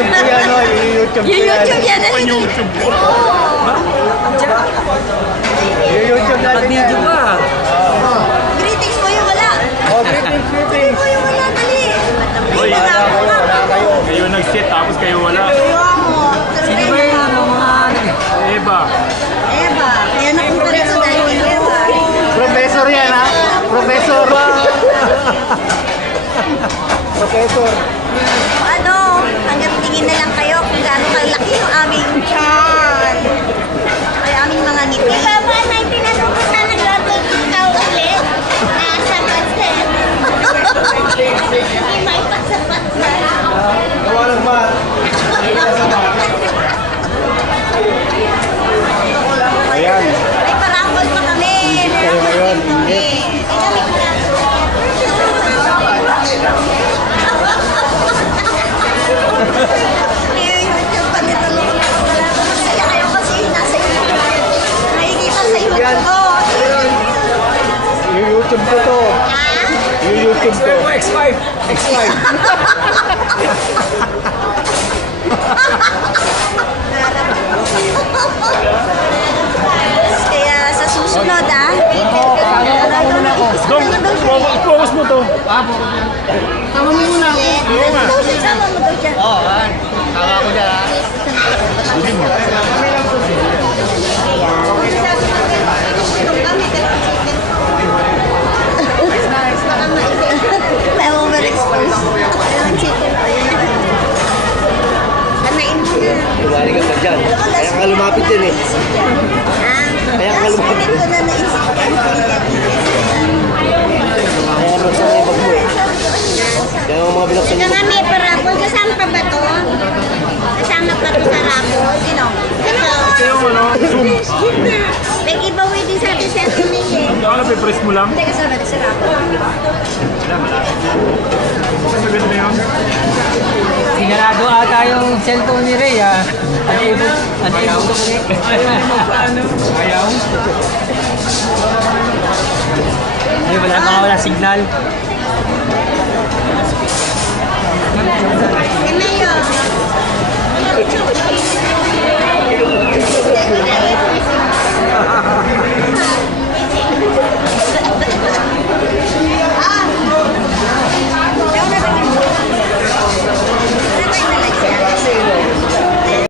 YouTube ko yan, no? YouTube ko Yung yan. YouTube yan. YouTube ko. Yung YouTube natin yan. Video ba? Greetings mo yung wala. Oh, greetings, greetings. Mo yung wala, dali. Uy, Wala ako nga. kayo nag-sit tapos kayo wala. Ayaw mo. Sino ba yung ano, mga Eba. Eva. Kaya napunta rito dahil kay Eva. Professor yan, ha? Professor. Professor. Ano, hanggang tingin na lang kayo kung gaano kalaki yung aming tiyan. Ay, aming mga ngiti. Papa, may tinanong ko na nag-upload ikaw ulit. Nasa paset. May pasapasan. Gawa ng mat. Ayan. May parangol pa kami. Kayo ngayon, Kami. Kami YouTube pa nito. Masaya kayo kasi nasa YouTube. Nakikita sa YouTube ko. Yung YouTube ko to. Yung YouTube ko. X5. X5. Kaya sa susunod Dong, focus mo to. Tama mo muna ako. Sama mo daw siya. Oo, tama ko dyan ha. May overexpose. Ayun, chicken. Kanain mo na. Lumari ka pa dyan. Kaya ka lumapit din eh. Kaya ka Last lumapit. minute ko na naisip. Kaya nasa may bag mo eh. Kaya ang mga binaksan Ika mo. nga may parapol. Kasama pa ba to? Kasama pa to sa rapol? Sino? Ito yung ano, zoom. May giveaway din sa atin sa Anthony eh. Ano, pe-press mo lang. Hindi kasama na sa rapol. Mas maganda na yun. Sinarado ata yung cellphone ni Ray ha. Ayaw. Ayaw. Ay, wala signal.